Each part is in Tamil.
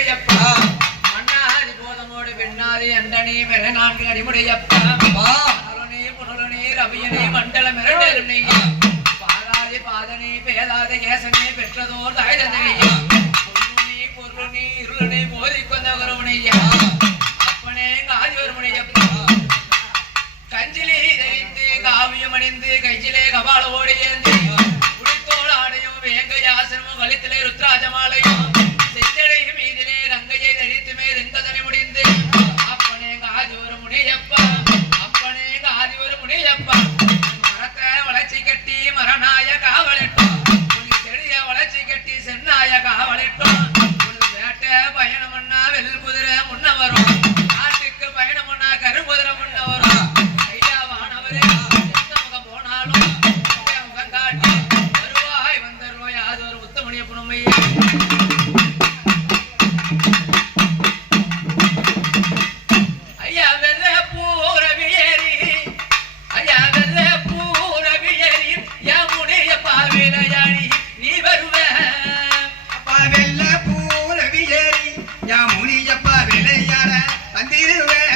அடிமுறையப்பா மன்னாதி கோதமோடு பெண்ணாதி அண்டனே மெர நான்கு அடிமுறையப்பா அருணே புனலனே ரவியனே மண்டல மிரண்டருணையா பாதாதி பாதனே பேதாத கேசனே பெற்றதோர் தாய்தனையா பொருளனே கபால ஓடி ஆடையும் வேங்க யாசனமும் வலித்திலே ருத்ராஜமாலையும் மரத்தை வளர்ச்சி கட்டி மரநாய காவலிட்டோம் உனக்கு செடிய வளர்ச்சி கட்டி சென்னாய காவலிட்டோம் உனக்கு வேட்டை பயணம் பண்ணா வெல் குதிரை முன்ன வரும். ஞா முனியப்பா விளையாட வந்திருவே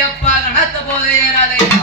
அப்பா கணத்த போதே ஏறாதையா